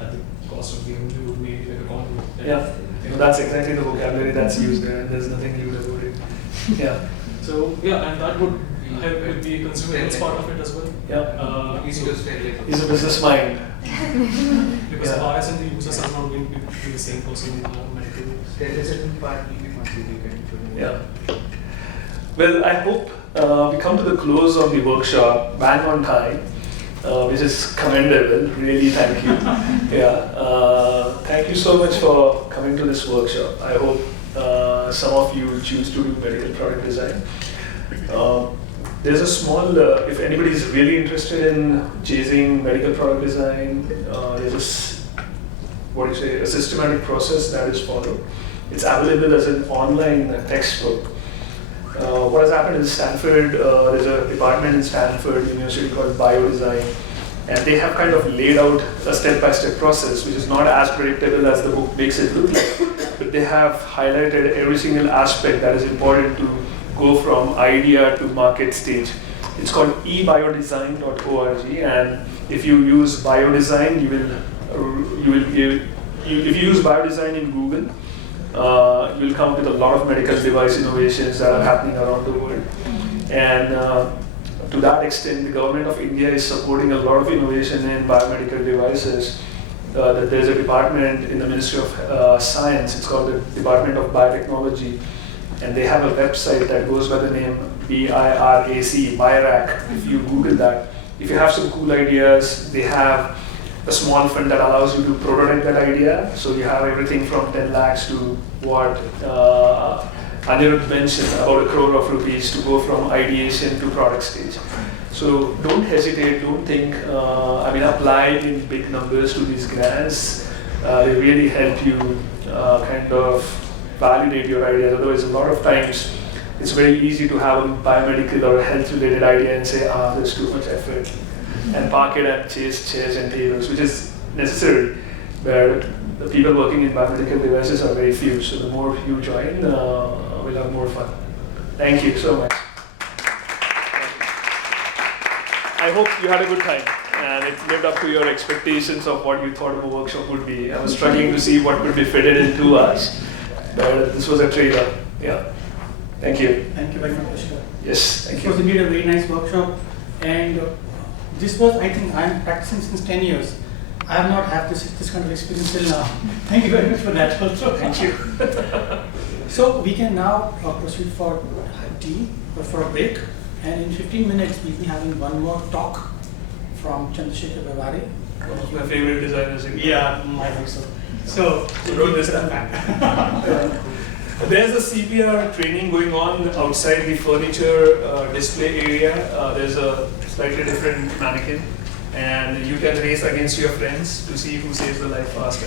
at the cost of the glue, maybe like a conduit. Yeah, that's exactly the vocabulary that's used there. There's nothing glued about it. Yeah. So yeah, and that would help with the consumables part of it as well. Yeah. Easy to stay. He's a business mind. Because the RS and the users are not going to be the same person in the medical. Sterilization part will be contributed. Yeah. Well, I hope we come to the close of the workshop bang on time, which is commendable. Really, thank you. Yeah. Thank you so much for coming to this workshop. I hope some of you choose to do medical product design. There's a small, if anybody is really interested in chasing medical product design, there's a systematic process that is followed. It's available as an online textbook. What has happened in Stanford, there's a department in Stanford University called Biodesign, and they have kind of laid out a step-by-step process, which is not as predictable as the book makes it look like, but they have highlighted every single aspect that is important to go from idea to market stage. It's called ebiodesign.org, and if you use biodesign, if you use biodesign in Google, you will come up with a lot of medical device innovations that are happening around the world. And to that extent, the government of India is supporting a lot of innovation in biomedical devices. There's a department in the Ministry of Science, it's called the Department of Biotechnology, and they have a website that goes by the name BIRAC, BIRAC, if you Google that. If you have some cool ideas, they have a small fund that allows you to prototype that idea. So you have everything from 10 lakhs to what Anirudh mentioned, about ₹1 crore to go from ideation to product stage. So don't hesitate, don't think, apply in big numbers to these grants. They really help you kind of validate your ideas. Otherwise, a lot of times, it's very easy to have a biomedical or health-related idea and say, there's too much effort, and park it and chase chairs and tables, which is necessary, but the people working in biomedical devices are very few, so the more you join, we'll have more fun. Thank you so much. I hope you had a good time, and it lived up to your expectations of what you thought of a workshop would be. I was struggling to see what could be fitted in 2 hours, but this was a trailer. Yeah. Thank you. Thank you very much, Pushkar. Yes, thank you. It was indeed a very nice workshop, and this was, I think, I'm practicing since 10 years. I have not had this kind of experience till now. Thank you very much for that also. Thank you. So we can now proceed for tea or for a break, and in 15 minutes we'll be having one more talk from Chandrasekhar Bhavare. One of my favorite designers in Yeah, my also. So wrote this down. There's a CPR training going on outside the furniture display area. There's a slightly different mannequin, and you can race against your friends to see who saves the life faster.